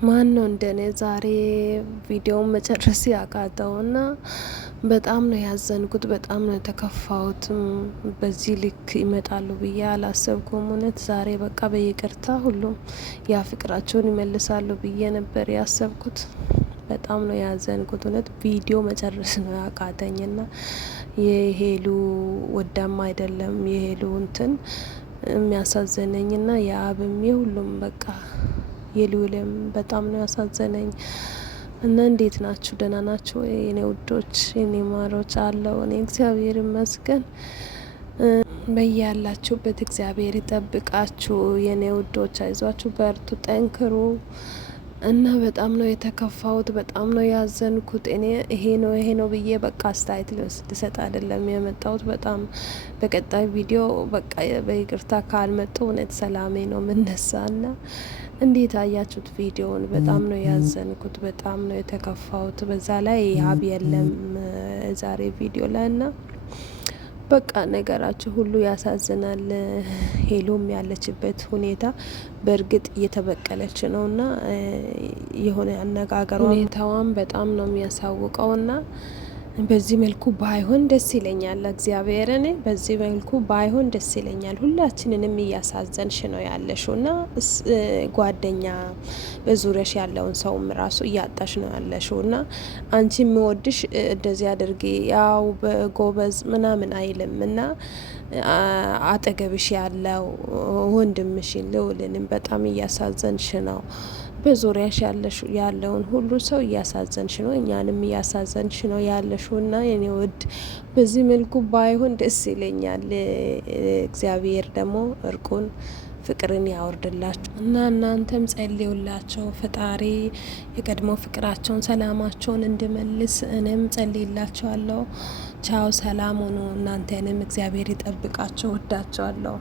ማን ነው እንደኔ ዛሬ ቪዲዮውን መጨረስ ያቃተውና በጣም ነው ያዘንኩት። በጣም ነው የተከፋሁት። በዚህ ልክ ይመጣሉ ብዬ አላሰብኩም። እውነት ዛሬ በቃ በይቅርታ ሁሉም ያ ፍቅራቸውን ይመልሳሉ ብዬ ነበር ያሰብኩት። በጣም ነው ያዘንኩት። እውነት ቪዲዮ መጨረስ ነው ያቃተኝና የሄሉ ወዳም አይደለም የሄሉ እንትን የሚያሳዝነኝና የአብም የሁሉም በቃ የልውልም በጣም ነው ያሳዘነኝ። እና እንዴት ናችሁ? ደህና ናችሁ ወይ የኔ ውዶች የኔ ማሮች? አለው እኔ እግዚአብሔር ይመስገን። በያላችሁበት እግዚአብሔር ይጠብቃችሁ የኔ ውዶች። አይዟችሁ፣ በርቱ፣ ጠንክሩ። እና በጣም ነው የተከፋሁት። በጣም ነው ያዘንኩት። እኔ ይሄ ነው ብዬ በቃ አስተያየት ልሰጥ አይደለም የመጣሁት። በጣም በቀጣይ ቪዲዮ በቃ በይቅርታ ካልመጡ እውነት ሰላሜ ነው ምነሳና እንዴት አያችሁት ቪዲዮውን? በጣም ነው ያዘንኩት። በጣም ነው የተከፋሁት። በዛ ላይ ያብ የለም ዛሬ ቪዲዮ ላይ እና በቃ ነገራቸው ሁሉ ያሳዝናል። ሄሎም ያለችበት ሁኔታ በእርግጥ እየተበቀለች ነውና የሆነ አነጋገሯ ሁኔታዋም በጣም ነው የሚያሳውቀውና በዚህ መልኩ ባይሆን ደስ ይለኛል። እግዚአብሔር እኔ በዚህ መልኩ ባይሆን ደስ ይለኛል። ሁላችንንም እያሳዘንሽ ነው ያለሽው እና ጓደኛ በዙሪያሽ ያለውን ሰውም ራሱ እያጣሽ ነው ያለሽው እና አንቺ የሚወድሽ እንደዚህ አድርጌ ያው በጎበዝ ምናምን አይልም እና አጠገብሽ ያለው ወንድምሽን ልውልንም በጣም እያሳዘንሽ ነው። በዙሪያሽ ያለውን ሁሉ ሰው እያሳዘንሽ ነው፣ እኛንም እያሳዘንሽ ነው ያለሽው እና የኔ ውድ በዚህ መልኩ ባይሆን ደስ ይለኛል። እግዚአብሔር ደግሞ እርቁን ፍቅርን ያወርድላቸው እና እናንተም ጸልዩላቸው። ፈጣሪ የቀድሞ ፍቅራቸውን ሰላማቸውን እንድመልስ እኔም ጸልይላቸዋለሁ። ቻው፣ ሰላም ሁኑ። እናንተንም እግዚአብሔር ይጠብቃቸው። ወዳቸዋለሁ።